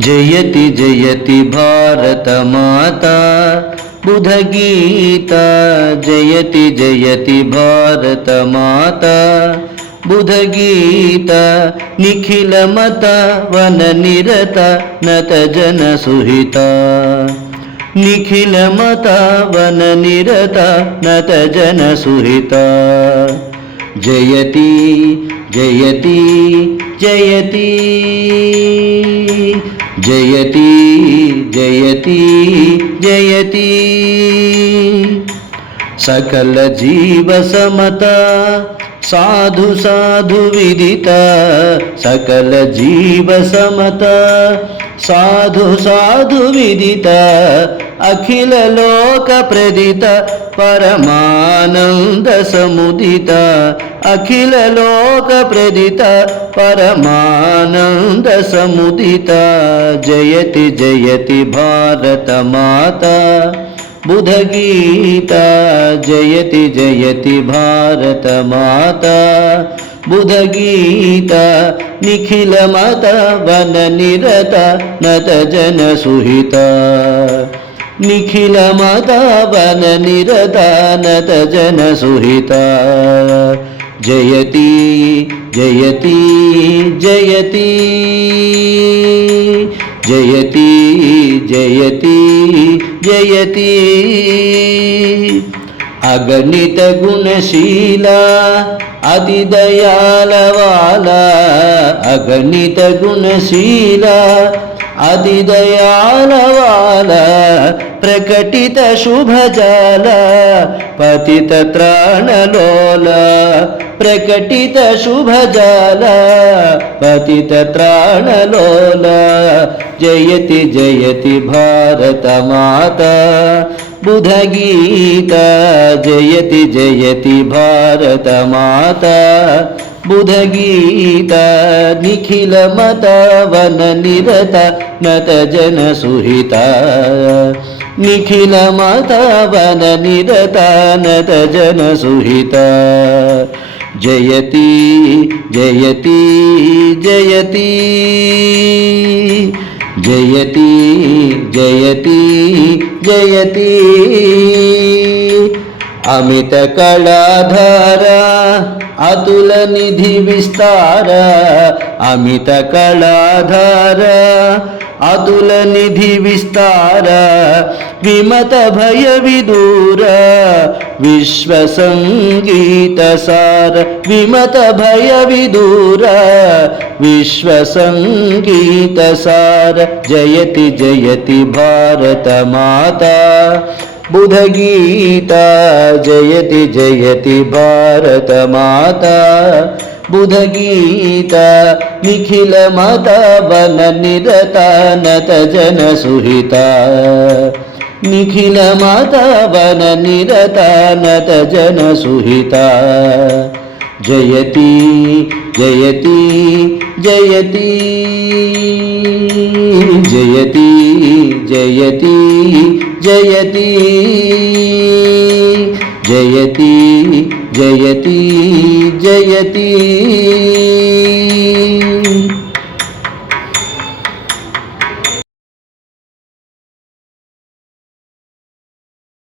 जयति जयति भारत माता बुधगीता। जयति जयति भारत माता बुधगीता। निखिल मत वन निरत नत जन सुहिता। निखिल मत वन निरत नत जन सुहिता। जयति जयति जयति जयति जयति जयति। सकल जीव समता साधु साधु विदिता। सकल जीव समता साधु साधु विदिता। अखिल लोक प्रदिता परमानंद समुदिता। अखिल लोक प्रदिता परमानंद समुदिता। जयति जयति भारत माता बुधगीता। जयति जयति भारत माता बुधगीता। निखिल मत वन निरत नत जन सुहिता। निखिल मत वन निरत नत जन सुहिता। जयति जयति जयति जयति जयति जयति। अगणित गुणशीला अति दयाल वाला। अगणित गुणशीला अति दयाल वाला। प्रकटित शुभ जाला पतित त्राण लोला। प्रकटित शुभ जाला पतित त्राण लोला। जयति जयति भारत माता बुधगीता। जयति जयति भारत माता बुधगीता। निखिल मत वन निरत नत जन सुहिता। निखिल मत वन निरत नत जन सुहिता। जयति जयति जयति जयति जयति जयति। अमित कलाधारा अतुल निधि विस्तार। अमित कलाधारा अतुल निधि विस्तार। विमत भय विदूर विश्व संगीत सार। विमत भय विदूर विश्व संगीत सार। जयति जयति भारत माता बुधगीता। जयति जयति भारत माता बुधगीता। निखिल मत वन निरत नत जन सुहिता। निखिल मत वन निरत नत जन सुहिता। जयति जयति जयति जयति जयति जयति जयति जयति जयति।